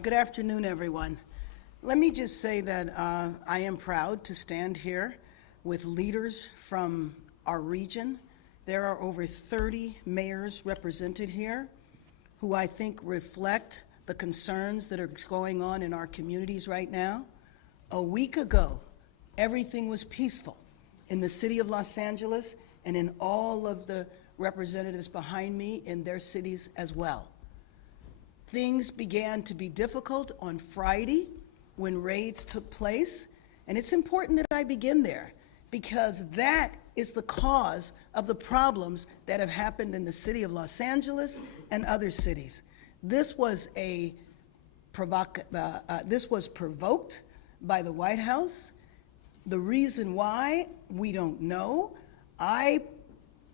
Good afternoon, everyone. Let me just say that I am proud to stand here with leaders from our region. There are over 30 mayors represented here who I think reflect the concerns that are going on in our communities right now. A week ago, everything was peaceful in the city of Los Angeles and in all of the representatives behind me in their cities as well. Things began to be difficult on Friday when raids took place, and it's important that I begin there because that is the cause of the problems that have happened in the city of Los Angeles and other cities. This was provoked by the White House. The reason why, we don't know. I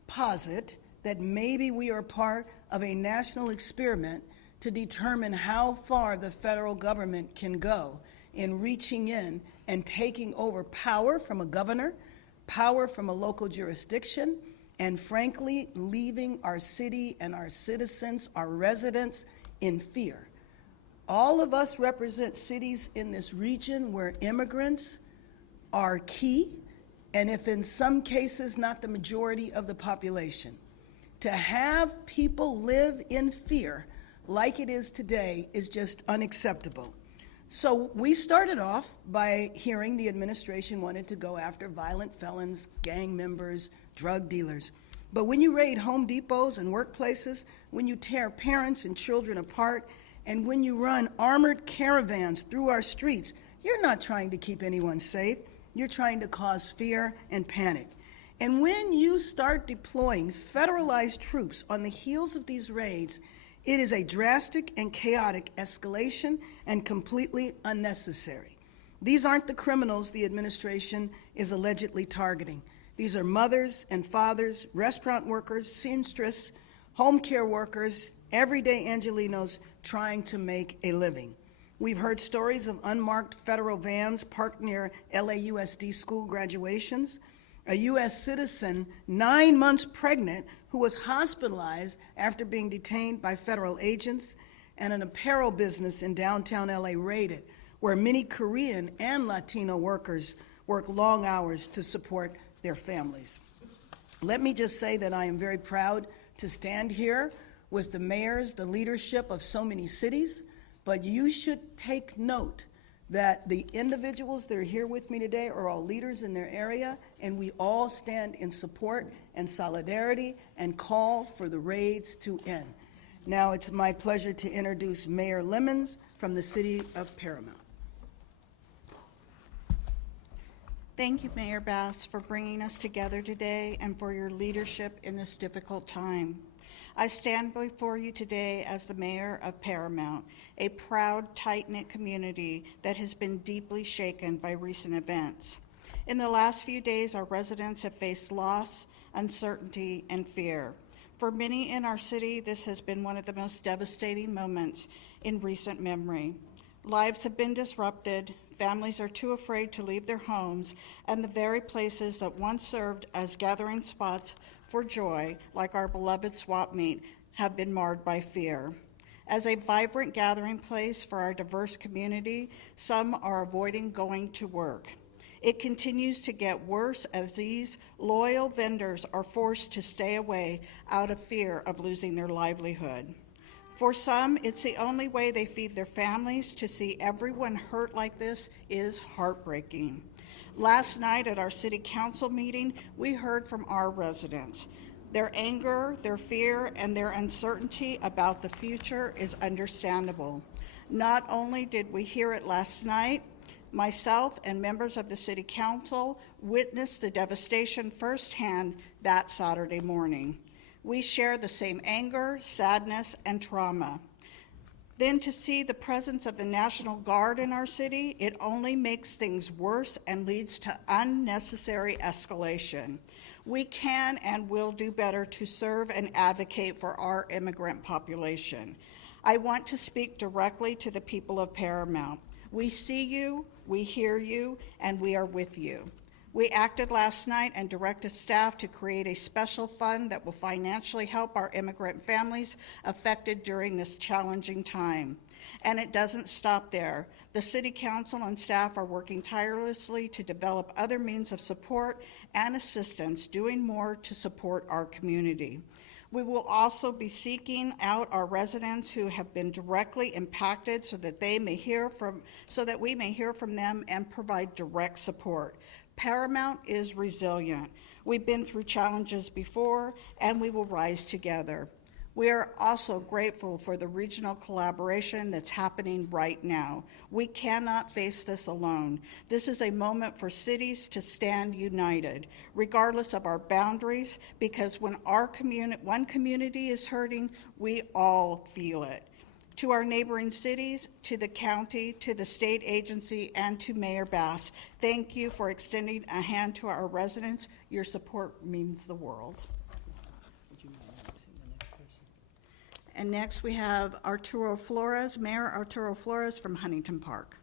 posit that maybe we are part of a national experiment to determine how far the federal government can go in reaching in and taking over power from a governor, power from a local jurisdiction, and frankly, leaving our city and our citizens, our residents, in fear. All of us represent cities in this region where immigrants are key, and if in some cases not the majority of the population. To have people live in fear like it is today is just unacceptable. So we started off by hearing the administration wanted to go after violent felons, gang members, drug dealers. But when you raid Home Depots and workplaces, when you tear parents and children apart, and when you run armored caravans through our streets, you're not trying to keep anyone safe. You're trying to cause fear and panic. And when you start deploying federalized troops on the heels of these raids, it is a drastic and chaotic escalation and completely unnecessary. These aren't the criminals the administration is allegedly targeting. These are mothers and fathers, restaurant workers, seamstress, home care workers, everyday Angelenos trying to make a living. We've heard stories of unmarked federal vans parked near LAUSD school graduations, a U.S. citizen 9 months pregnant who was hospitalized after being detained by federal agents, and an apparel business in downtown LA raided, where many Korean and Latino workers work long hours to support their families. Let me just say that I am very proud to stand here with the mayors, the leadership of so many cities, but you should take note that the individuals that are here with me today are all leaders in their area, and we all stand in support and solidarity and call for the raids to end. Now it's my pleasure to introduce Mayor Lemons from the city of Paramount. Thank you, Mayor Bass, for bringing us together today and for your leadership in this difficult time. I stand before you today as the mayor of Paramount, a proud, tight-knit community that has been deeply shaken by recent events. In the last few days, our residents have faced loss, uncertainty, and fear. For many in our city, this has been one of the most devastating moments in recent memory. Lives have been disrupted, families are too afraid to leave their homes, and the very places that once served as gathering spots for joy, like our beloved swap meet, have been marred by fear. As a vibrant gathering place for our diverse community, some are avoiding going to work. It continues to get worse as these loyal vendors are forced to stay away out of fear of losing their livelihood. For some, it's the only way they feed their families. To see everyone hurt like this is heartbreaking. Last night at our city council meeting, we heard from our residents. Their anger, their fear, and their uncertainty about the future is understandable. Not only did we hear it last night, myself and members of the city council witnessed the devastation firsthand that Saturday morning. We share the same anger, sadness, and trauma. Then to see the presence of the National Guard in our city, it only makes things worse and leads to unnecessary escalation. We can and will do better to serve and advocate for our immigrant population. I want to speak directly to the people of Paramount. We see you, we hear you, and we are with you. We acted last night and directed staff to create a special fund that will financially help our immigrant families affected during this challenging time. And it doesn't stop there. The City Council and staff are working tirelessly to develop other means of support and assistance, doing more to support our community. We will also be seeking out our residents who have been directly impacted so that we may hear from them and provide direct support. Paramount is resilient. We've been through challenges before, and we will rise together. We are also grateful for the regional collaboration that's happening right now. We cannot face this alone. This is a moment for cities to stand united, regardless of our boundaries, because when one community is hurting, we all feel it. To our neighboring cities, to the county, to the state agency, and to Mayor Bass, thank you for extending a hand to our residents. Your support means the world. And next we have Arturo Flores, Mayor Arturo Flores from Huntington Park.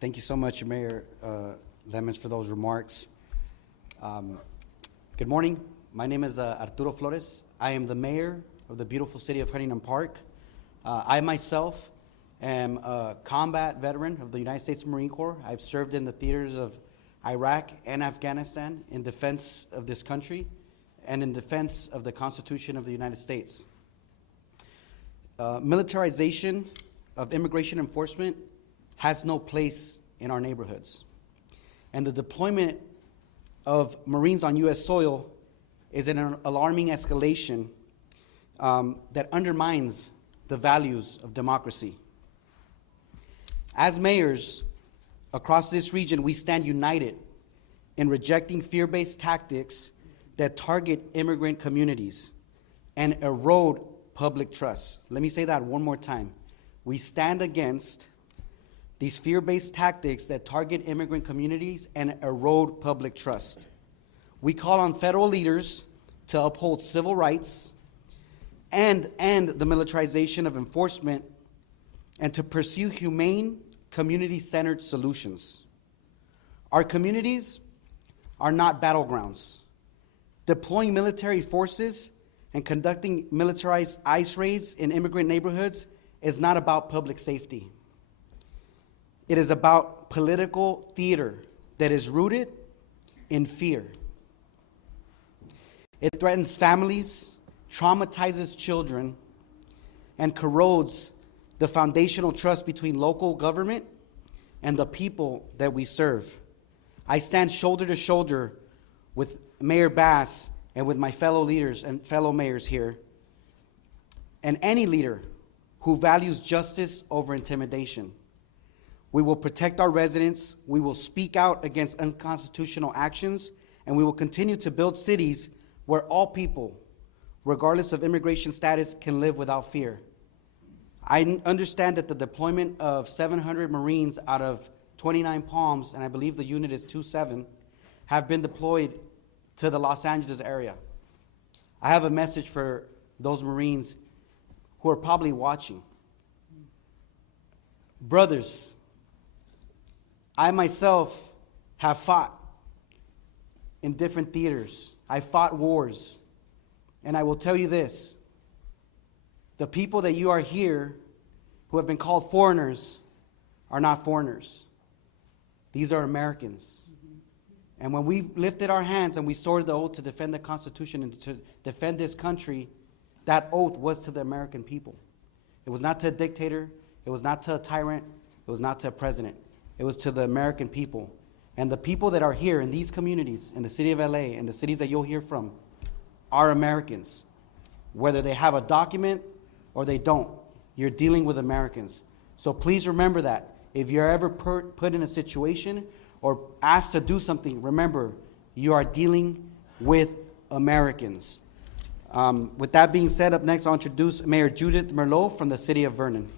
Thank you so much, Mayor Lemons, for those remarks. Good morning. My name is Arturo Flores. I am the mayor of the beautiful city of Huntington Park. I myself am a combat veteran of the United States Marine Corps. I've served in the theaters of Iraq and Afghanistan in defense of this country and in defense of the Constitution of the United States. Militarization of immigration enforcement has no place in our neighborhoods. And the deployment of Marines on U.S. soil is an alarming escalation that undermines the values of democracy. As mayors across this region, we stand united in rejecting fear-based tactics that target immigrant communities and erode public trust. Let me say that one more time. We stand against these fear-based tactics that target immigrant communities and erode public trust. We call on federal leaders to uphold civil rights and end the militarization of enforcement and to pursue humane, community-centered solutions. Our communities are not battlegrounds. Deploying military forces and conducting militarized ICE raids in immigrant neighborhoods is not about public safety. It is about political theater that is rooted in fear. It threatens families, traumatizes children, and corrodes the foundational trust between local government and the people that we serve. I stand shoulder to shoulder with Mayor Bass and with my fellow leaders and fellow mayors here, and any leader who values justice over intimidation. We will protect our residents, we will speak out against unconstitutional actions, and we will continue to build cities where all people, regardless of immigration status, can live without fear. I understand that the deployment of 700 Marines out of 29 Palms, and I believe the unit is 27, have been deployed to the Los Angeles area. I have a message for those Marines who are probably watching. Brothers, I myself have fought in different theaters. I fought wars. And I will tell you this, the people that you are here who have been called foreigners are not foreigners. These are Americans. And when we lifted our hands and we swore the oath to defend the Constitution and to defend this country, that oath was to the American people. It was not to a dictator. It was not to a tyrant. It was not to a president. It was to the American people. And the people that are here in these communities, in the city of LA, and the cities that you'll hear from, are Americans. Whether they have a document or they don't, you're dealing with Americans. So please remember that. If you're ever put in a situation or asked to do something, remember, you are dealing with Americans. With that being said, up next I'll introduce Mayor Judith Merlot from the city of Vernon.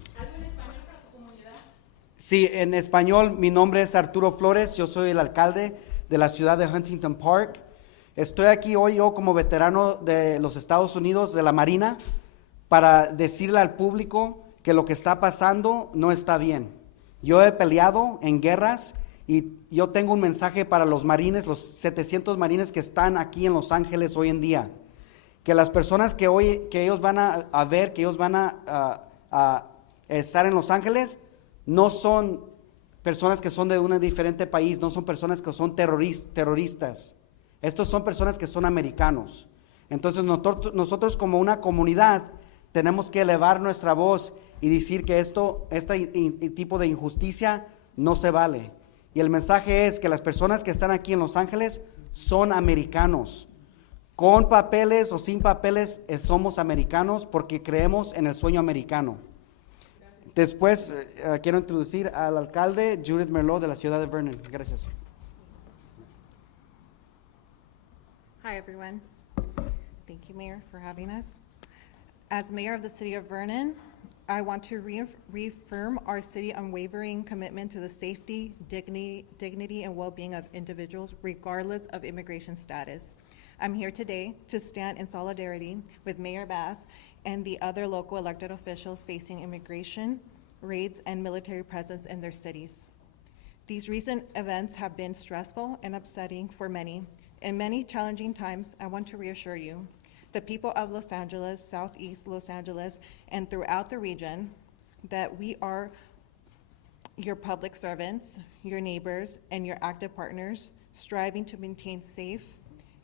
Sí, en español, mi nombre es Arturo Flores, yo soy el alcalde de la ciudad de Huntington Park. Estoy aquí hoy yo como veterano de los Estados Unidos, de la Marina, para decirle al público que lo que está pasando no está bien. Yo he peleado en guerras y yo tengo un mensaje para los marines, los 700 marines que están aquí en Los Ángeles hoy en día. que las personas que hoy, que ellos van a ver, que ellos van a estar en Los Ángeles, no son personas que son de un diferente país, no son personas que son terroristas. Estos son personas que son americanos. Entonces nosotros como una comunidad tenemos que elevar nuestra voz y decir que este tipo de injusticia no se vale. Y el mensaje es que las personas que están aquí en Los Ángeles son americanos. Con papeles o sin papeles, somos americanos porque creemos en el sueño americano. Después quiero introducir al alcalde Judith Merlot de la ciudad de Vernon. Gracias. Hi, everyone. Thank you, Mayor, for having us. As Mayor of the City of Vernon, I want to reaffirm our city's unwavering commitment to the safety, dignity, and well-being of individuals, regardless of immigration status. I'm here today to stand in solidarity with Mayor Bass and the other local elected officials facing immigration raids and military presence in their cities. These recent events have been stressful and upsetting for many. In many challenging times, I want to reassure you, the people of Los Angeles, Southeast Los Angeles, and throughout the region, that we are your public servants, your neighbors, and your active partners, striving to maintain safe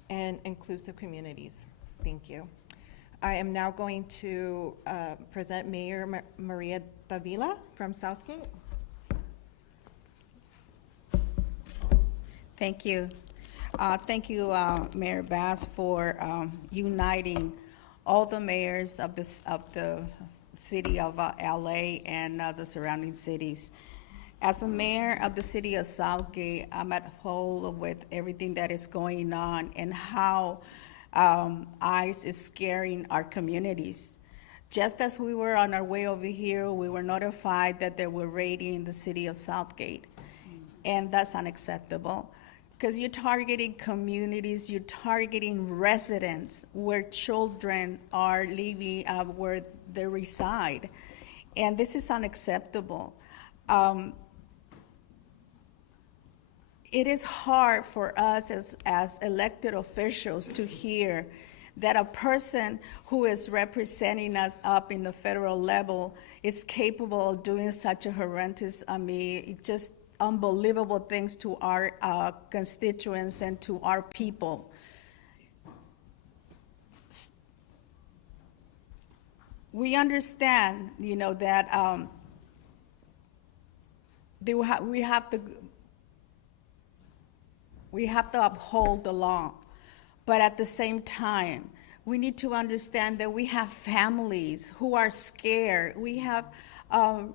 and inclusive communities. Thank you. I am now going to present Mayor Maria Davila from Southgate. Thank you. Thank you, Mayor Bass, for uniting all the mayors of the city of LA and the surrounding cities. As a mayor of the city of Southgate, I'm at whole with everything that is going on and how ICE is scaring our communities. Just as we were on our way over here, we were notified that they were raiding the city of Southgate, and that's unacceptable. Because you're targeting communities, you're targeting residents where children are living, where they reside. And this is unacceptable. It is hard for us as elected officials to hear that a person who is representing us up in the federal level is capable of doing such a horrendous, just unbelievable things to our constituents and to our people. We understand, that we have to uphold the law, but at the same time, we need to understand that we have families who are scared. We have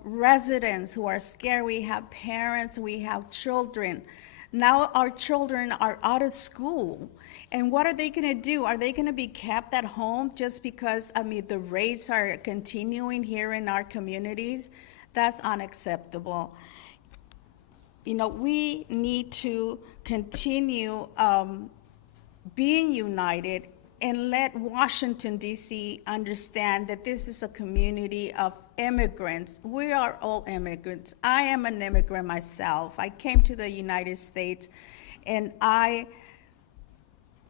residents who are scared. We have parents, we have children. Now our children are out of school. And what are they going to do? Are they going to be kept at home just because, the raids are continuing here in our communities? That's unacceptable. We need to continue being united and let Washington, D.C. understand that this is a community of immigrants. We are all immigrants. I am an immigrant myself. I came to the United States, and I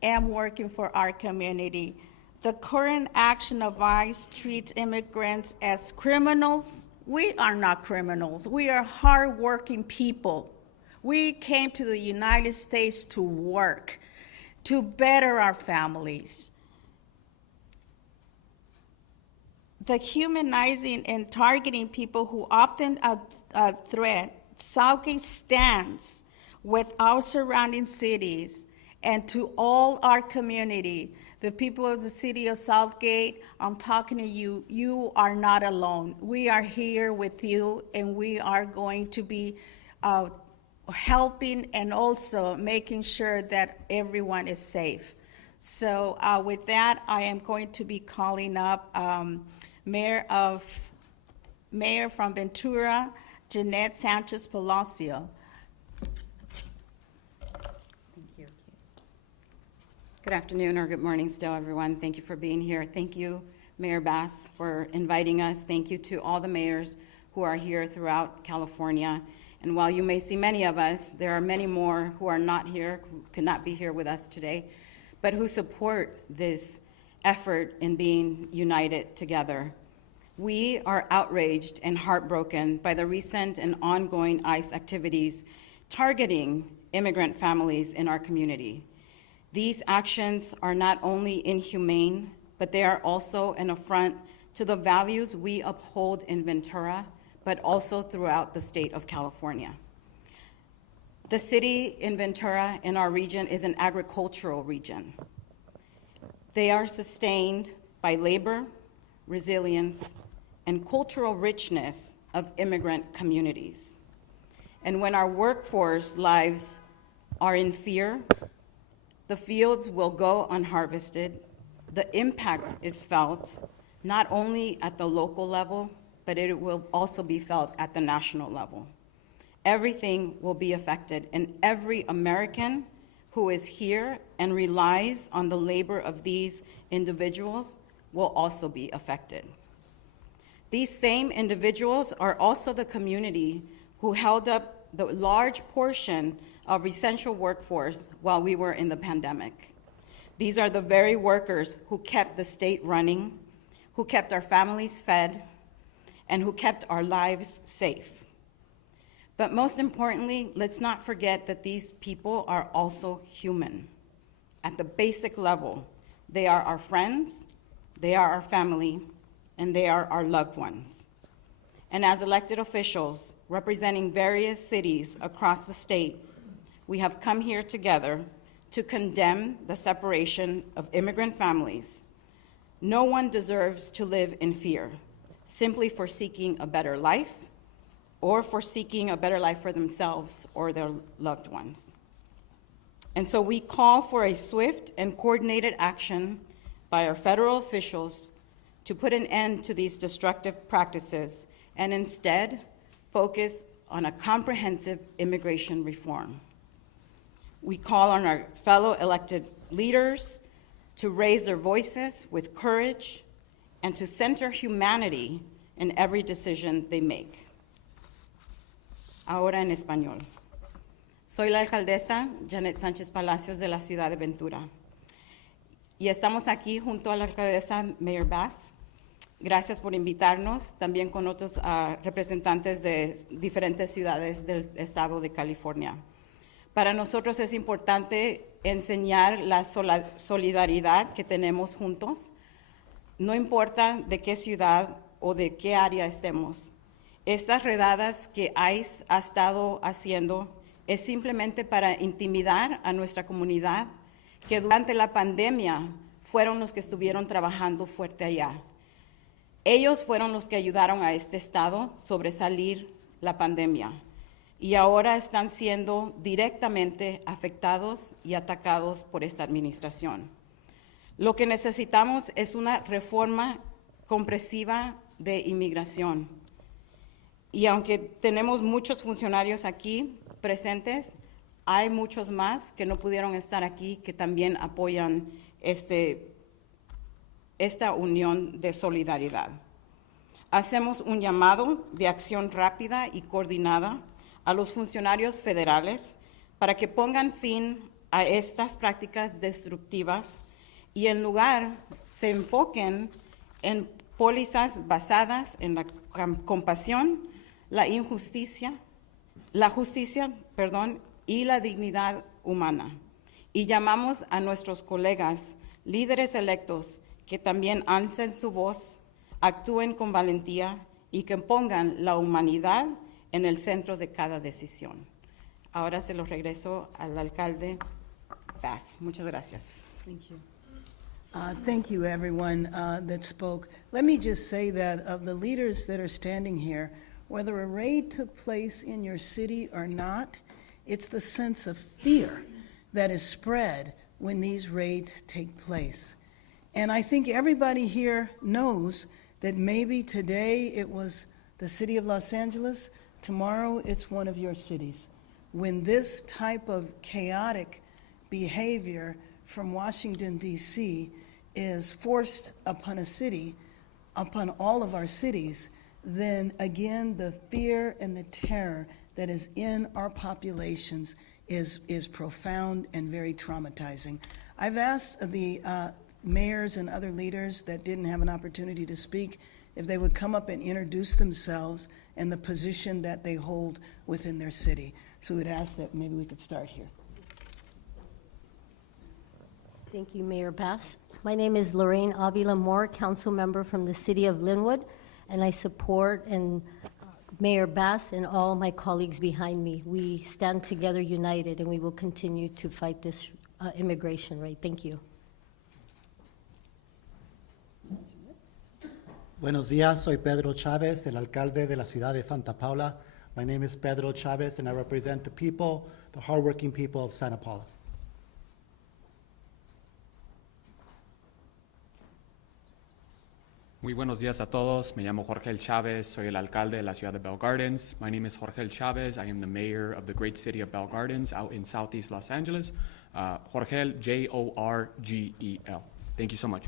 am working for our community. The current action of ICE treats immigrants as criminals. We are not criminals. We are hardworking people. We came to the United States to work, to better our families. The humanizing and targeting people who often threat, Southgate stands with our surrounding cities and to all our community. The people of the city of Southgate, I'm talking to you. You are not alone. We are here with you, and we are going to be helping and also making sure that everyone is safe. So with that, I am going to be calling up Mayor from Ventura, Jeanette Sanchez Palacio. Thank you. Good afternoon or good morning still, everyone. Thank you for being here. Thank you, Mayor Bass, for inviting us. Thank you to all the mayors who are here throughout California. And while you may see many of us, there are many more who are not here, who could not be here with us today, but who support this effort in being united together. We are outraged and heartbroken by the recent and ongoing ICE activities targeting immigrant families in our community. These actions are not only inhumane, but they are also an affront to the values we uphold in Ventura, but also throughout the state of California. The city in Ventura in our region is an agricultural region. They are sustained by labor, resilience, and cultural richness of immigrant communities. And when our workforce lives are in fear, the fields will go unharvested. The impact is felt not only at the local level, but it will also be felt at the national level. Everything will be affected, and every American who is here and relies on the labor of these individuals will also be affected. These same individuals are also the community who held up the large portion of essential workforce while we were in the pandemic. These are the very workers who kept the state running, who kept our families fed, and who kept our lives safe. But most importantly, let's not forget that these people are also human. At the basic level, they are our friends, they are our family, and they are our loved ones. And as elected officials representing various cities across the state, we have come here together to condemn the separation of immigrant families. No one deserves to live in fear, simply for seeking a better life or for seeking a better life for themselves or their loved ones. And so we call for a swift and coordinated action by our federal officials to put an end to these destructive practices and instead focus on a comprehensive immigration reform. We call on our fellow elected leaders to raise their voices with courage and to center humanity in every decision they make. Ahora en español. Soy la alcaldesa Janet Sánchez Palacios de la ciudad de Ventura. Y estamos aquí junto a la alcaldesa Mayor Bass. Gracias por invitarnos, también con otros representantes de diferentes ciudades del estado de California. Para nosotros es importante enseñar la solidaridad que tenemos juntos. No importa de qué ciudad o de qué área estemos. Estas redadas que ICE ha estado haciendo es simplemente para intimidar a nuestra comunidad, que durante la pandemia fueron los que estuvieron trabajando fuerte allá. Ellos fueron los que ayudaron a este estado a sobresalir la pandemia y ahora están siendo directamente afectados y atacados por esta administración. Lo que necesitamos es una reforma comprensiva de inmigración. Y aunque tenemos muchos funcionarios aquí presentes, hay muchos más que no pudieron estar aquí que también apoyan esta unión de solidaridad. Hacemos un llamado de acción rápida y coordinada a los funcionarios federales para que pongan fin a estas prácticas destructivas y en lugar se enfoquen en pólizas basadas en la compasión, la justicia, y la dignidad humana. Y llamamos a nuestros colegas, líderes electos, que también alcen su voz, actúen con valentía y que pongan la humanidad en el centro de cada decisión. Ahora se lo regreso al alcalde Bass. Muchas gracias. Thank you. Thank you, everyone that spoke. Let me just say that of the leaders that are standing here, whether a raid took place in your city or not, it's the sense of fear that is spread when these raids take place. And I think everybody here knows that maybe today it was the city of Los Angeles, tomorrow it's one of your cities. When this type of chaotic behavior from Washington, D.C. is forced upon a city, upon all of our cities, then again, the fear and the terror that is in our populations is profound and very traumatizing. I've asked the mayors and other leaders that didn't have an opportunity to speak, if they would come up and introduce themselves and the position that they hold within their city. So we'd ask that maybe we could start here. Thank you, Mayor Bass. My name is Lorraine Avila Moore, council member from the city of Linwood, and I support Mayor Bass and all my colleagues behind me. We stand together united, and we will continue to fight this immigration rate. Thank you. Buenos días, soy Pedro Chavez, el alcalde de la ciudad de Santa Paula. My name is Pedro Chavez, and I represent the people, the hardworking people of Santa Paula. Muy buenos días a todos. Me llamo Jorge El Chávez. Soy el alcalde de la ciudad de Bell Gardens. My name is Jorge El Chávez. I am the mayor of the great city of Bell Gardens out in southeast Los Angeles. Jorgel, Jorgel. Thank you so much.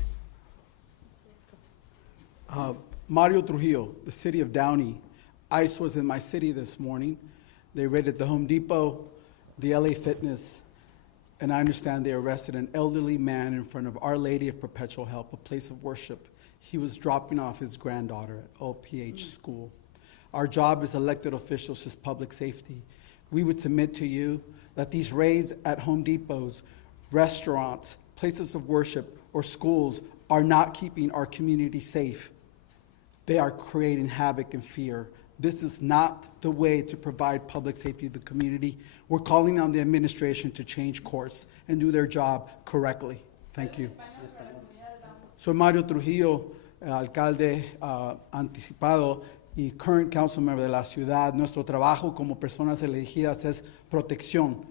Mario Trujillo, the city of Downey. ICE was in my city this morning. They raided the Home Depot, the LA Fitness, and I understand they arrested an elderly man in front of Our Lady of Perpetual Help, a place of worship. He was dropping off his granddaughter at OPH school. Our job as elected officials is public safety. We would submit to you that these raids at Home Depots, restaurants, places of worship, or schools are not keeping our community safe. They are creating havoc and fear. This is not the way to provide public safety to the community. We're calling on the administration to change course and do their job correctly. Thank you. Soy Mario Trujillo, alcalde anticipado y current council member de la ciudad. Nuestro trabajo como personas elegidas es protección.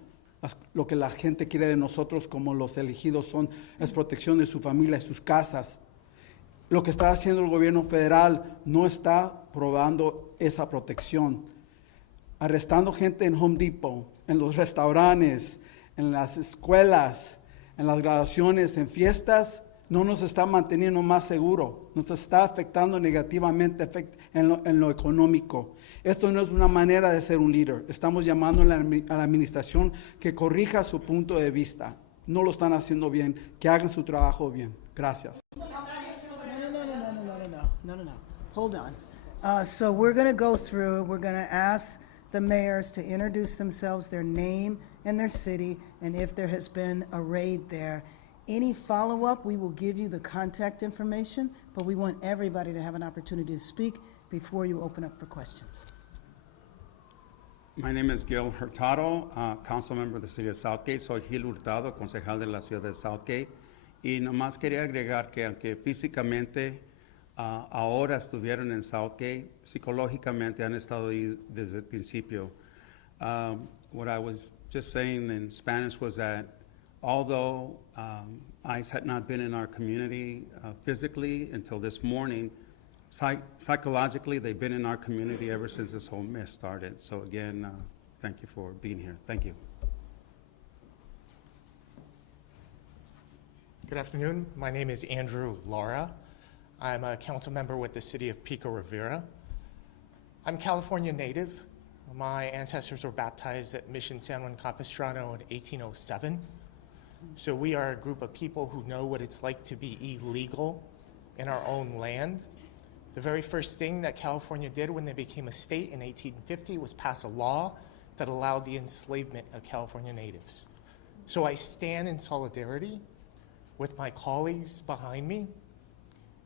Lo que la gente quiere de nosotros como los elegidos es protección de su familia y sus casas. Lo que está haciendo el gobierno federal no está probando esa protección. Arrestando gente en Home Depot, en los restaurantes, en las escuelas, en las graduaciones, en fiestas, no nos está manteniendo más seguro, nos está afectando negativamente en lo económico. Esto no es una manera de ser un líder. Estamos llamando a la administración que corrija su punto de vista. No lo están haciendo bien, que hagan su trabajo bien. Gracias. No. Hold on. So we're going to go through, we're going to ask the mayors to introduce themselves, their name and their city, and if there has been a raid there. Any follow-up, we will give you the contact information, but we want everybody to have an opportunity to speak before you open up for questions. My name is Gil Hurtado, council member of the city of Southgate. Soy Gil Hurtado, concejal de la ciudad de Southgate. Y nomás quería agregar que aunque físicamente ahora estuvieron en Southgate, psicológicamente han estado ahí desde el principio. What I was just saying in Spanish was that although ICE had not been in our community physically until this morning, psychologically they've been in our community ever since this whole mess started. So again, thank you for being here. Thank you. Good afternoon. My name is Andrew Lara. I'm a council member with the city of Pico Rivera. I'm California native. My ancestors were baptized at Mission San Juan Capistrano in 1807. So we are a group of people who know what it's like to be illegal in our own land. The very first thing that California did when they became a state in 1850 was pass a law that allowed the enslavement of California natives. So I stand in solidarity with my colleagues behind me,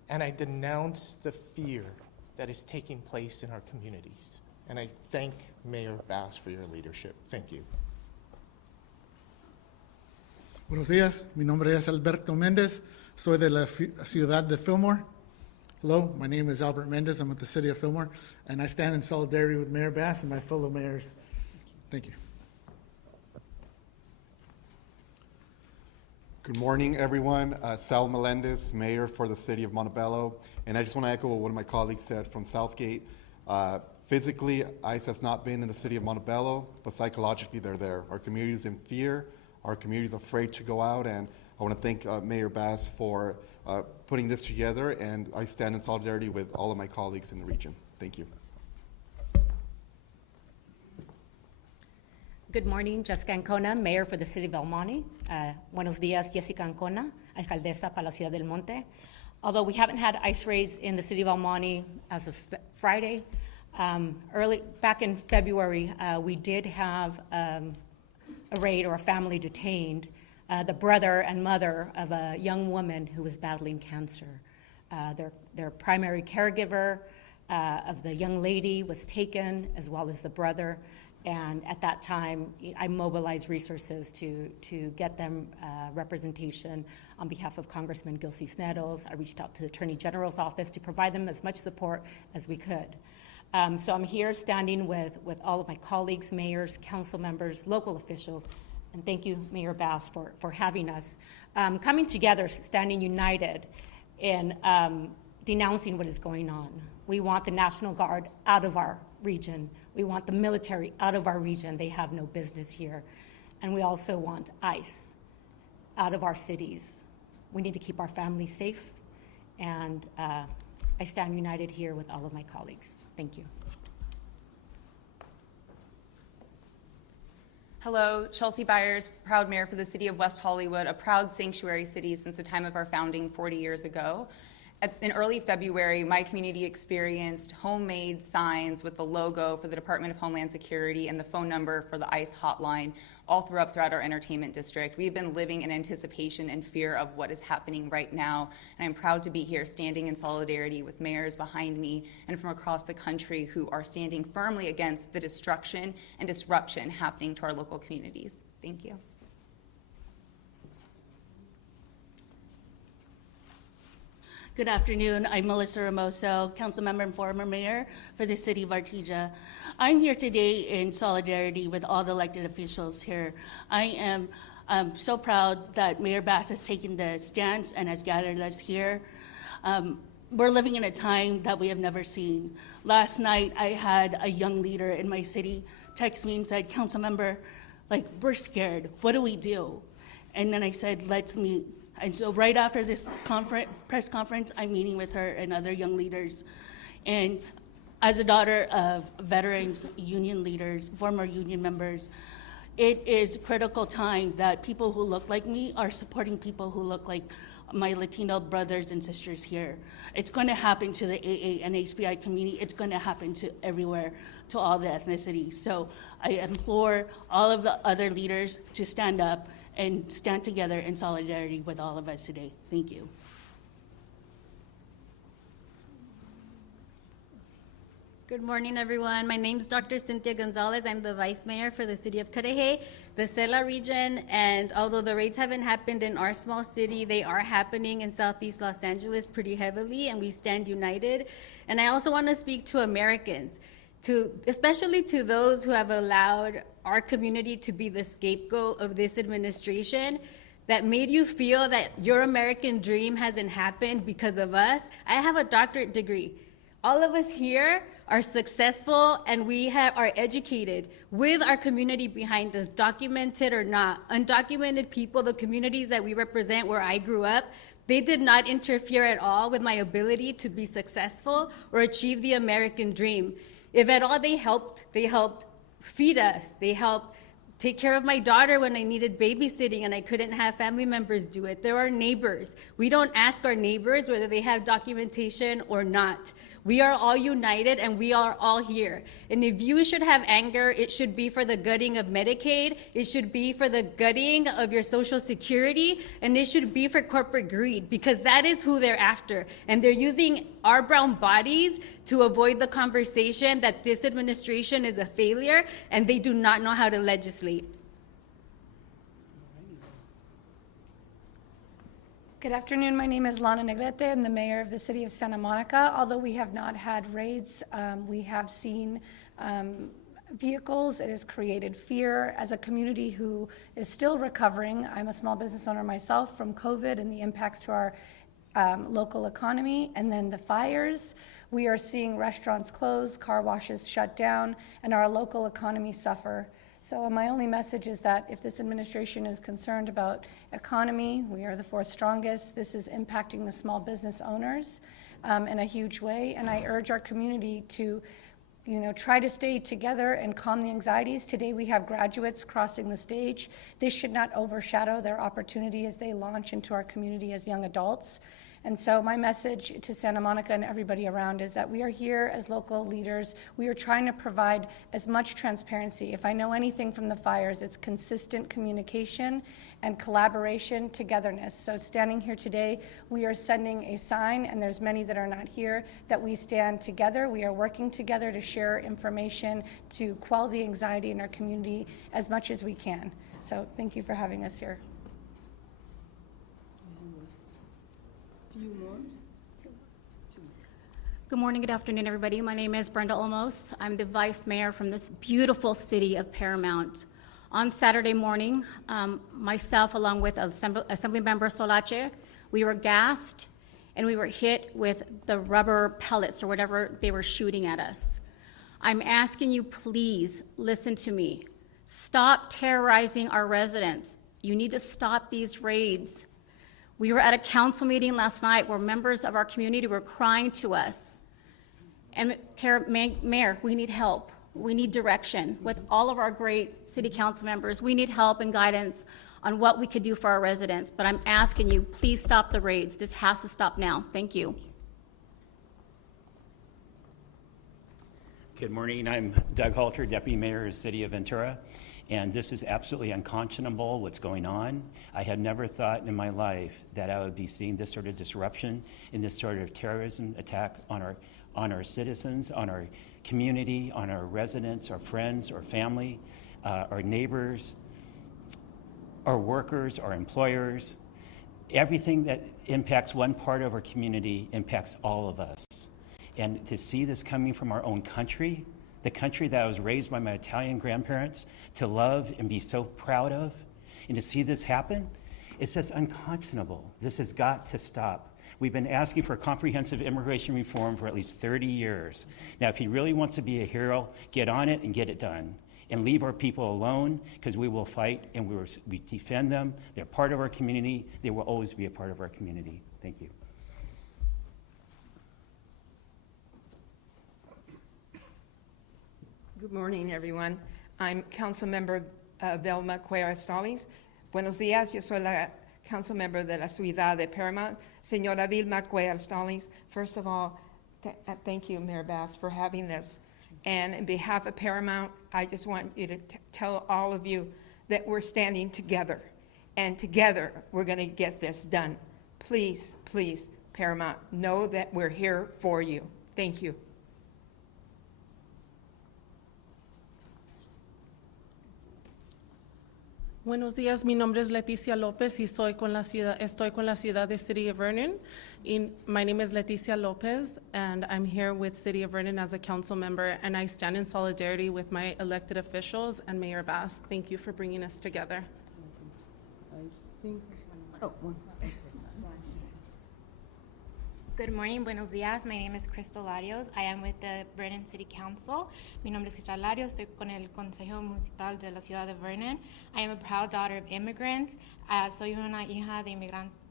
and I denounce the fear that is taking place in our communities. And I thank Mayor Bass for your leadership. Thank you. Buenos días, mi nombre es Alberto Méndez, soy de la ciudad de Fillmore. Hello, my name is Albert Méndez, I'm with the city of Fillmore, and I stand in solidarity with Mayor Bass and my fellow mayors. Thank you. Good morning, everyone. Sal Melendez, mayor for the city of Montebello, and I just want to echo what one of my colleagues said from Southgate. Physically, ICE has not been in the city of Montebello, but psychologically they're there. Our community is in fear. Our community is afraid to go out, and I want to thank Mayor Bass for putting this together, and I stand in solidarity with all of my colleagues in the region. Thank you. Good morning, Jessica Ancona, Mayor for the City of El Monte. Buenos días, Jessica Ancona. alcaldesa para la Ciudad del Monte. Although we haven't had ICE raids in the city of El Monte as of Friday, back in February, we did have a raid or a family detained, the brother and mother of a young woman who was battling cancer. Their primary caregiver of the young lady was taken, as well as the brother. And at that time, I mobilized resources to get them representation on behalf of Congressman Gil Cisneros. I reached out to the Attorney General's office to provide them as much support as we could. So I'm here standing with all of my colleagues, mayors, council members, local officials, and thank you, Mayor Bass, for having us. Coming together, standing united in denouncing what is going on. We want the National Guard out of our region. We want the military out of our region. They have no business here. And we also want ICE out of our cities. We need to keep our families safe. And I stand united here with all of my colleagues. Thank you. Hello, Chelsea Byers, proud mayor for the city of West Hollywood, a proud sanctuary city since the time of our founding 40 years ago. In early February, my community experienced homemade signs with the logo for the Department of Homeland Security and the phone number for the ICE hotline all throughout our entertainment district. We've been living in anticipation and fear of what is happening right now, and I'm proud to be here standing in solidarity with mayors behind me and from across the country who are standing firmly against the destruction and disruption happening to our local communities. Thank you. Good afternoon. I'm Melissa Ramoso, council member and former mayor for the city of Artesia. I'm here today in solidarity with all the elected officials here. I am so proud that Mayor Bass has taken the stance and has gathered us here. We're living in a time that we have never seen. Last night, I had a young leader in my city text me and said, council member, like, we're scared. What do we do? And then I said, let's meet. And so right after this press conference, I'm meeting with her and other young leaders. And as a daughter of veterans, union leaders, former union members, it is critical time that people who look like me are supporting people who look like my Latino brothers and sisters here. It's going to happen to the AA and HBI community. It's going to happen to everywhere, to all the ethnicities. So I implore all of the other leaders to stand up and stand together in solidarity with all of us today. Thank you. Good morning, everyone. My name is Dr. Cynthia Gonzalez. I'm the vice mayor for the city of Cudahy, the Cela region, and although the raids haven't happened in our small city, they are happening in Southeast Los Angeles pretty heavily, and we stand united. And I also want to speak to Americans, especially to those who have allowed our community to be the scapegoat of this administration, that made you feel that your American dream hasn't happened because of us. I have a doctorate degree. All of us here are successful, and we are educated with our community behind us, documented or not. Undocumented people, the communities that we represent where I grew up, they did not interfere at all with my ability to be successful or achieve the American dream. If at all they helped feed us. They helped take care of my daughter when I needed babysitting and I couldn't have family members do it. There are neighbors. We don't ask our neighbors whether they have documentation or not. We are all united and we are all here. And if you should have anger, it should be for the gutting of Medicaid, it should be for the gutting of your Social Security, and it should be for corporate greed, because that is who they're after. And they're using our brown bodies to avoid the conversation that this administration is a failure and they do not know how to legislate. Good afternoon. My name is Lana Negrete. I'm the mayor of the city of Santa Monica. Although we have not had raids, we have seen vehicles. It has created fear as a community who is still recovering. I'm a small business owner myself from COVID and the impacts to our local economy, and then the fires. We are seeing restaurants close, car washes shut down, and our local economy suffer. So my only message is that if this administration is concerned about economy, we are the fourth strongest. This is impacting the small business owners in a huge way, and I urge our community to try to stay together and calm the anxieties. Today we have graduates crossing the stage. This should not overshadow their opportunity as they launch into our community as young adults. And so my message to Santa Monica and everybody around is that we are here as local leaders. We are trying to provide as much transparency. If I know anything from the fires, it's consistent communication and collaboration, togetherness. So standing here today, we are sending a sign, and there's many that are not here, that we stand together. We are working together to share information, to quell the anxiety in our community as much as we can. So thank you for having us here. Good morning, good afternoon, everybody. My name is Brenda Olmos. I'm the vice mayor from this beautiful city of Paramount. On Saturday morning, myself, along with Assemblymember Solache, we were gassed and we were hit with the rubber pellets or whatever they were shooting at us. I'm asking you, please listen to me. Stop terrorizing our residents. You need to stop these raids. We were at a council meeting last night where members of our community were crying to us. And Mayor, we need help. We need direction. With all of our great city council members, we need help and guidance on what we could do for our residents. But I'm asking you, please stop the raids. This has to stop now. Thank you. Good morning. I'm Doug Halter, Deputy Mayor of the City of Ventura. And this is absolutely unconscionable, what's going on. I had never thought in my life that I would be seeing this sort of disruption and this sort of terrorism attack on our citizens, on our community, on our residents, our friends, our family, our neighbors, our workers, our employers. Everything that impacts one part of our community impacts all of us. And to see this coming from our own country, the country that I was raised by my Italian grandparents to love and be so proud of, and to see this happen, it's just unconscionable. This has got to stop. We've been asking for comprehensive immigration reform for at least 30 years. Now, if he really wants to be a hero, get on it and get it done. And leave our people alone, because we will fight and we defend them. They're part of our community. They will always be a part of our community. Thank you. Good morning, everyone. I'm Councilmember Velma Cuellar Stallings. Buenos días, yo soy la Councilmember de la Ciudad de Paramount, Señora Vilma Cuellar Stallings. First of all, thank you, Mayor Bass, for having this. And on behalf of Paramount, I just want you to tell all of you that we're standing together. And together, we're going to get this done. Please, please, Paramount, know that we're here for you. Thank you. Buenos días, mi nombre es Leticia López y estoy con la ciudad de City of Vernon. My name is Leticia López and I'm here with City of Vernon as a council member, and I stand in solidarity with my elected officials and Mayor Bass. Thank you for bringing us together. I think, oh, one. Okay. Good morning, buenos días. My name is Crystal Larios. I am with the Vernon City Council. Mi nombre es Crystal Larios. Estoy con el Consejo Municipal de la Ciudad de Vernon. I am a proud daughter of immigrants. Soy una hija de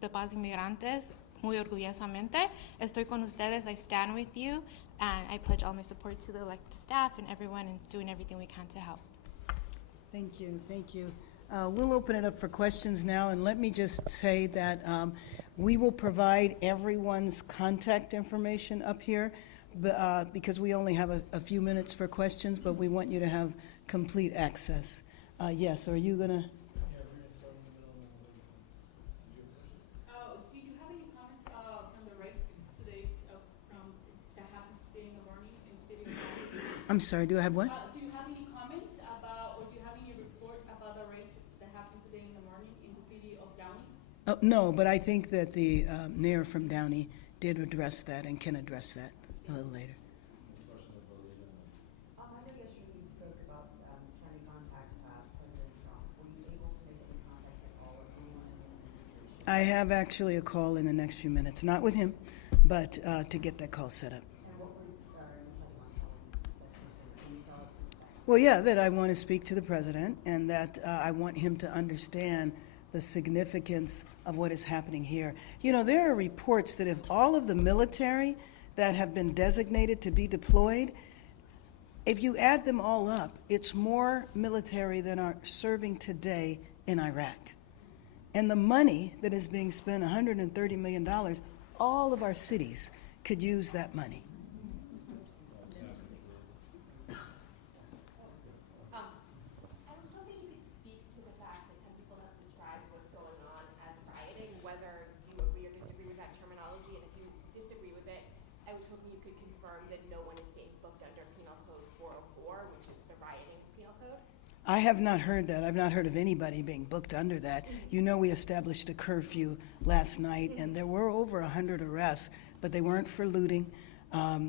papás inmigrantes. Muy orgullosamente. Estoy con ustedes. I stand with you. And I pledge all my support to the elected staff and everyone in doing everything we can to help. Thank you, thank you. We'll open it up for questions now, and let me just say that we will provide everyone's contact information up here because we only have a few minutes for questions, but we want you to have complete access. Yes, are you going to? Do you have any comments from the race today that happened today in the morning in the city of Downey? I'm sorry, do I have what? Do you have any comments about, or do you have any reports about the race that happened today in the morning in the city of Downey? No, but I think that the mayor from Downey did address that and can address that a little later. I know yesterday you spoke about trying to contact President Trump. Were you able to make any contact at all with anyone in the administration? I have actually a call in the next few minutes, not with him, but to get that call set up. And what were you planning on telling us? Can you tell us? Well, yeah, that I want to speak to the president and that I want him to understand the significance of what is happening here. You know, there are reports that if all of the military that have been designated to be deployed If you add them all up, it's more military than are serving today in Iraq. And the money that is being spent, $130 million, all of our cities could use that money. I was hoping you could speak to the fact that some people have described what's going on as rioting, whether you agree or disagree with that terminology, and if you disagree with it, I was hoping you could confirm that no one is being booked under Penal Code 404, which is the rioting penal code. I have not heard that. I've not heard of anybody being booked under that. You know, we established a curfew last night, and there were over 100 arrests, but they weren't for looting.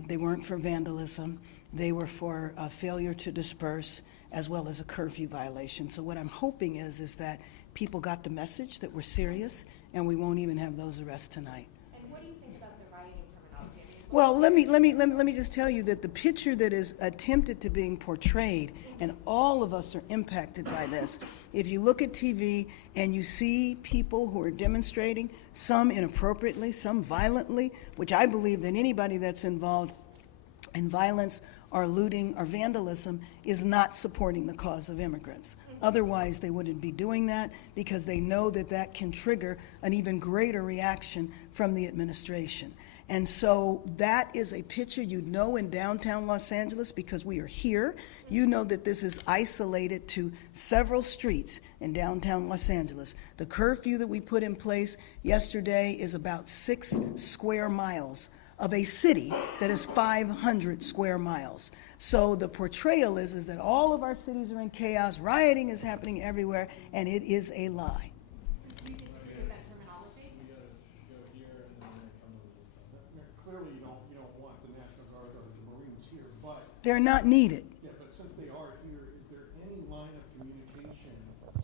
They weren't for vandalism. They were for failure to disperse, as well as a curfew violation. So what I'm hoping is that people got the message that we're serious, and we won't even have those arrests tonight. And what do you think about the rioting terminology? Well, let me just tell you that the picture that is attempted to being portrayed, and all of us are impacted by this. If you look at TV and you see people who are demonstrating, some inappropriately, some violently, which I believe that anybody that's involved in violence or looting or vandalism is not supporting the cause of immigrants. Otherwise, they wouldn't be doing that, because they know that that can trigger an even greater reaction from the administration. And so that is a picture you'd know in downtown Los Angeles, because we are here. You know that this is isolated to several streets in downtown Los Angeles. The curfew that we put in place yesterday is about 6 square miles of a city that is 500 square miles. So the portrayal is that all of our cities are in chaos, rioting is happening everywhere, and it is a lie. Clearly, you don't want the National Guard or the Marines here, but They're not needed. yeah, but since they are here, is there any line of communication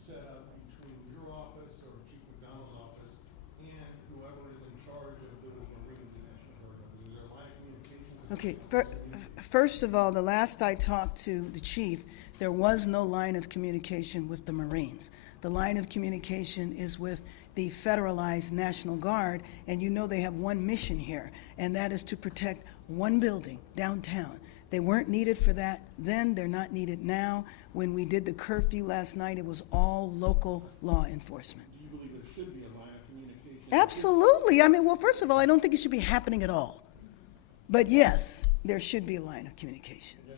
set up between your office or Chief McDonald's office and whoever is in charge of those Marines and National Guard officers? Is there a line of communication? Okay, first of all, the last I talked to the chief, there was no line of communication with the Marines. The line of communication is with the federalized National Guard, and you know they have one mission here, and that is to protect one building downtown. They weren't needed for that then, they're not needed now. When we did the curfew last night, it was all local law enforcement. Do you believe there should be a line of communication? Absolutely. I mean, well, first of all, I don't think it should be happening at all. But yes, there should be a line of communication. So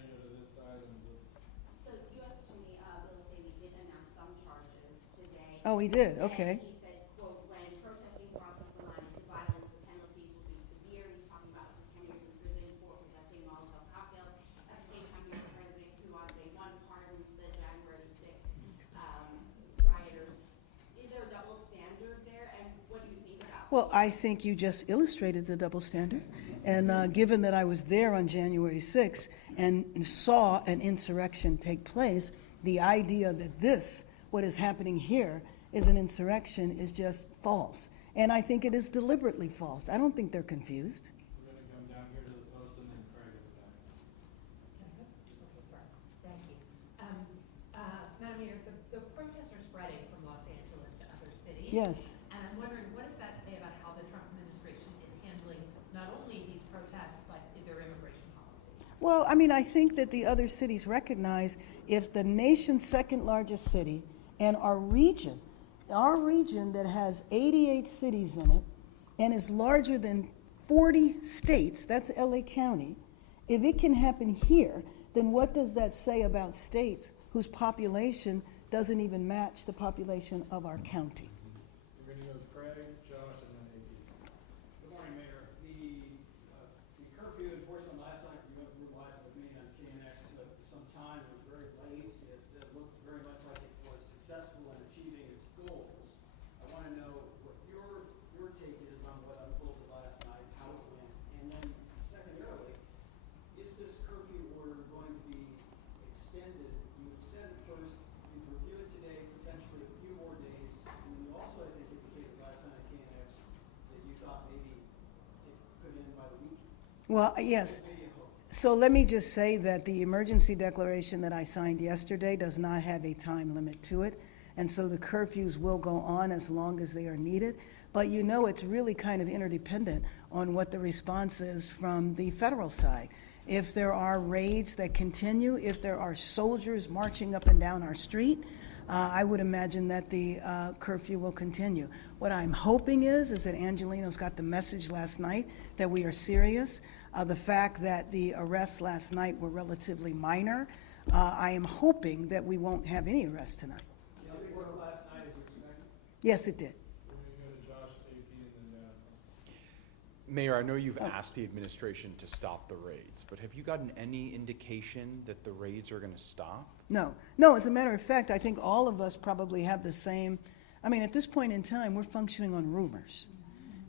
U.S. Attorney Bill Daley did announce some charges today. Oh, he did? Okay. And he said, quote, when protesting crosses the line into violence, the penalties will be severe. He's talking about up to 10 years in prison for possessing Molotov cocktails. At the same time, you have the president who on day one pardons the January 6th rioters. Is there a double standard there, and what do you think about it? Well, I think you just illustrated the double standard. And given that I was there on January 6th and saw an insurrection take place, the idea that this, what is happening here, is an insurrection is just false. And I think it is deliberately false. I don't think they're confused. We're going to come down here to the post and then Craig at the back. Okay, sorry. Thank you. Madam Mayor, the protests are spreading from Los Angeles to other cities. Yes. And I'm wondering, what does that say about how the Trump administration is handling not only these protests, but their immigration policy? Well, I mean, I think that the other cities recognize if the nation's second largest city and our region that has 88 cities in it and is larger than 40 states, that's LA County, if it can happen here, then what does that say about states whose population doesn't even match the population of our county? We're going to go with Craig, Josh, and then AP. Good morning, Mayor. The curfew enforcement last night, you went through live with me on KNX some time. It was very late. It looked very much like it was successful in achieving its goals. I want to know what your take is on what unfolded last night, how it went, and then secondarily, is this curfew order going to be extended? You said first you review it today, potentially a few more days, and you also, I think, indicated last night at KNX that you thought maybe it could end by the weekend. Well, yes. So let me just say that the emergency declaration that I signed yesterday does not have a time limit to it. And so the curfews will go on as long as they are needed. But you know, it's really kind of interdependent on what the response is from the federal side. if there are raids that continue, if there are soldiers marching up and down our street, I would imagine that the curfew will continue. What I'm hoping is that Angelino's got the message last night that we are serious. The fact that the arrests last night were relatively minor, I am hoping that we won't have any arrests tonight. Did it work last night as you expected? Yes, it did. Mayor, I know you've asked the administration to stop the raids, but have you gotten any indication that the raids are going to stop? No, no, as a matter of fact, I think all of us probably have the same, I mean, at this point in time, we're functioning on rumors.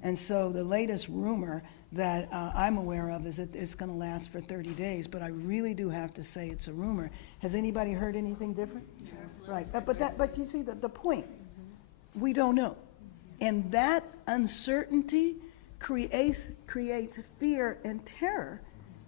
And so the latest rumor that I'm aware of is that it's going to last for 30 days, but I really do have to say it's a rumor. Has anybody heard anything different? Right, but you see the point, we don't know. And that uncertainty creates fear and terror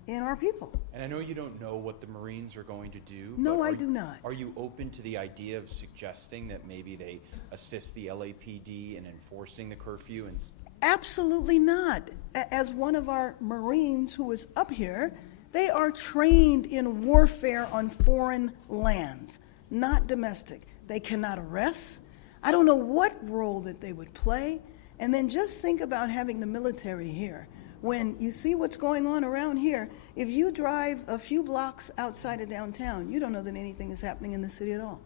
in our people. And I know you don't know what the Marines are going to do. No, but I do not. Are you open to the idea of suggesting that maybe they assist the LAPD in enforcing the curfew? And Absolutely not. As one of our Marines who is up here, they are trained in warfare on foreign lands, not domestic. They cannot arrest. I don't know what role that they would play. And then just think about having the military here. When you see what's going on around here, if you drive a few blocks outside of downtown, you don't know that anything is happening in the city at all.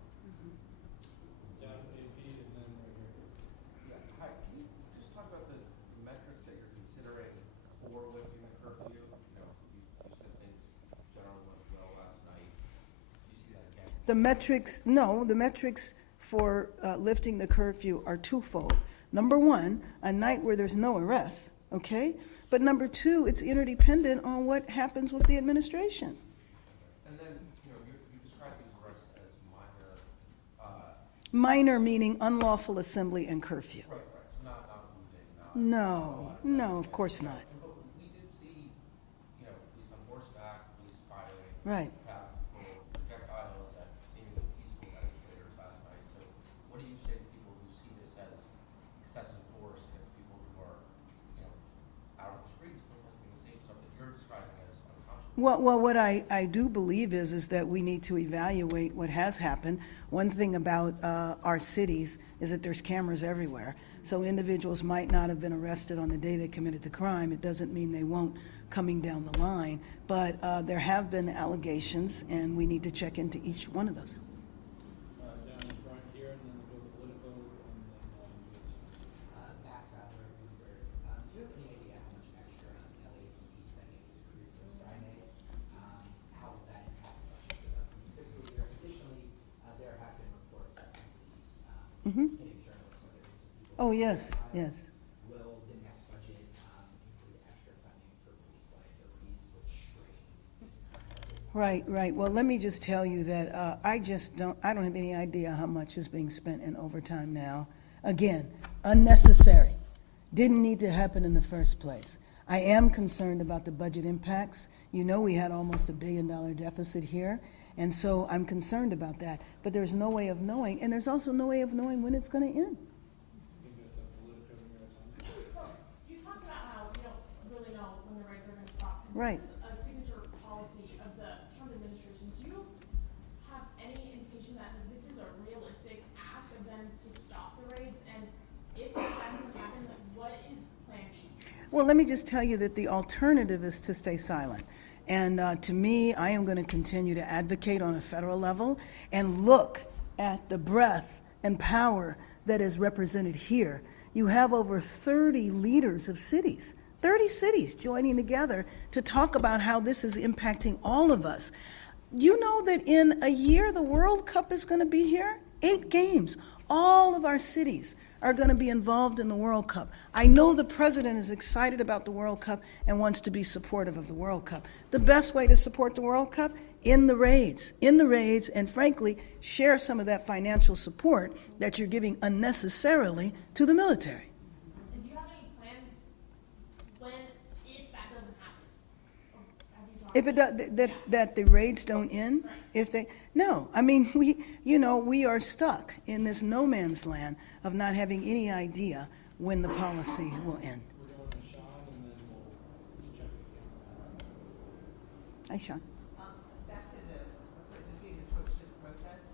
Hi, can you just talk about the metrics that you're considering for lifting the curfew? You said things generally went well last night. Do you see that again? The metrics for lifting the curfew are twofold. Number one, a night where there's no arrest, okay? But number two, it's interdependent on what happens with the administration. And then, you describe these arrests as minor. Minor meaning unlawful assembly and curfew. Right, so not moving, No, of course not. But we did see, police on horseback, police firing. Right. Projectiles at seemingly peaceful demonstrators last night. So what do you say to people who see this as excessive force against people who are, out of the streets protesting the same stuff that you're describing as unconscionable? Well, what I do believe is that we need to evaluate what has happened. One thing about our cities is that there's cameras everywhere. So individuals might not have been arrested on the day they committed the crime. It doesn't mean they won't coming down the line. But there have been allegations, and we need to check into each one of those. Down in front here, and then we'll go political, and then Max Adler, Bloomberg. Do you have any idea how much extra LAPD spending was accrued since Friday? How will that impact the fiscal year? Additionally, there have been reports that the police hitting journalists, whether it's people. Oh, yes, yes. Will the next budget include extra funding for police liabilities, which strain this? Right. Well, let me just tell you that I don't have any idea how much is being spent in overtime now. Again, unnecessary. Didn't need to happen in the first place. I am concerned about the budget impacts. We had almost $1 billion deficit here, and so I'm concerned about that. But there's no way of knowing, and there's also no way of knowing when it's going to end. So you talked about how we don't really know when the raids are going to stop. Right. This is a signature policy of the Trump administration. Do you have any indication that this is a realistic ask of them to stop the raids? And if that doesn't happen, what is Plan B? Well, let me just tell you that the alternative is to stay silent. And to me, I am going to continue to advocate on a federal level and look at the breadth and power that is represented here. You have over 30 leaders of cities, 30 cities joining together to talk about how this is impacting all of us. You know that in a year, the World Cup is going to be here? 8 games. All of our cities are going to be involved in the World Cup. I know the president is excited about the World Cup and wants to be supportive of the World Cup. The best way to support the World Cup? In the raids, and frankly, share some of that financial support that you're giving unnecessarily to the military. And do you have any plans if that doesn't happen? If it does, that the raids don't end, no, I mean, we are stuck in this no man's land of not having any idea when the policy will end. Hi, Sean. Back to the being approach to the protests,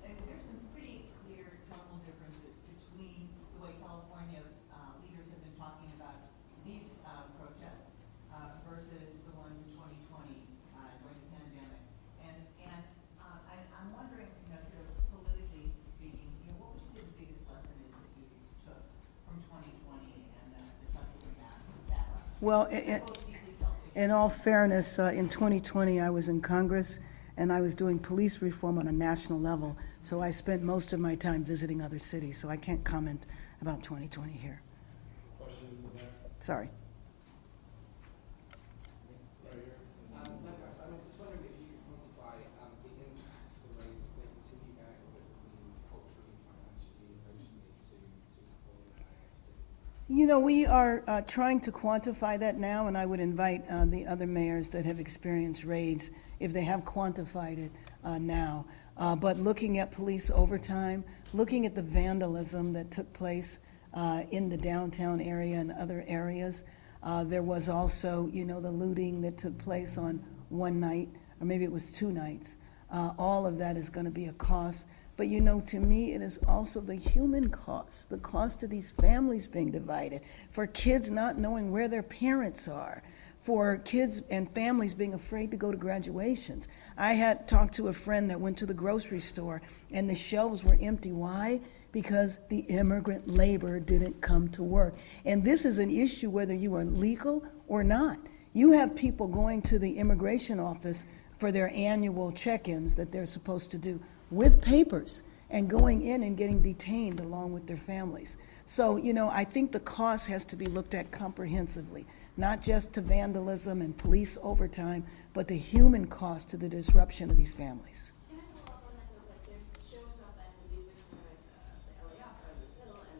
and there's some pretty clear tonal differences between the way California leaders have been talking about these protests versus the ones in 2020 during the pandemic. And I'm wondering, sort of politically speaking, what would you say the biggest lesson is that you took from 2020 and the subsequent backlash? Well, in all fairness, in 2020, I was in Congress, and I was doing police reform on a national level, so I spent most of my time visiting other cities, so I can't comment about 2020 here. Sorry. I was just wondering if you could quantify the impact the raids that continue back with culturally, financially, emotionally to city. You know, we are trying to quantify that now, and I would invite the other mayors that have experienced raids, if they have quantified it now. But looking at police overtime, looking at the vandalism that took place in the downtown area and other areas, there was also, the looting that took place on one night, or maybe it was 2 nights. All of that is going to be a cost. But to me, it is also the human cost, the cost of these families being divided, for kids not knowing where their parents are, for kids and families being afraid to go to graduations. I had talked to a friend that went to the grocery store, and the shelves were empty. Why? Because the immigrant labor didn't come to work. And this is an issue whether you are legal or not. You have people going to the immigration office for their annual check-ins that they're supposed to do with papers and going in and getting detained along with their families. So, I think the cost has to be looked at comprehensively, not just to vandalism and police overtime, but the human cost to the disruption of these families. Can I follow up on that though? Like there's shows up at the music center at the LA Opera, the Fiddle, and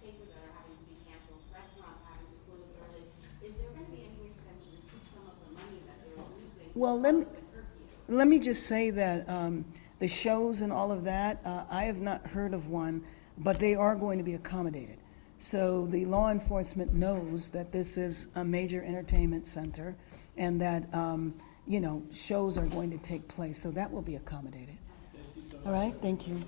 theaters that are having to be canceled, restaurants having to close early. Is there going to be any way for them to recoup some of the money that they're losing? Well, let me just say that the shows and all of that, I have not heard of one, but they are going to be accommodated. So the law enforcement knows that this is a major entertainment center and that, shows are going to take place. So that will be accommodated. All right, thank you.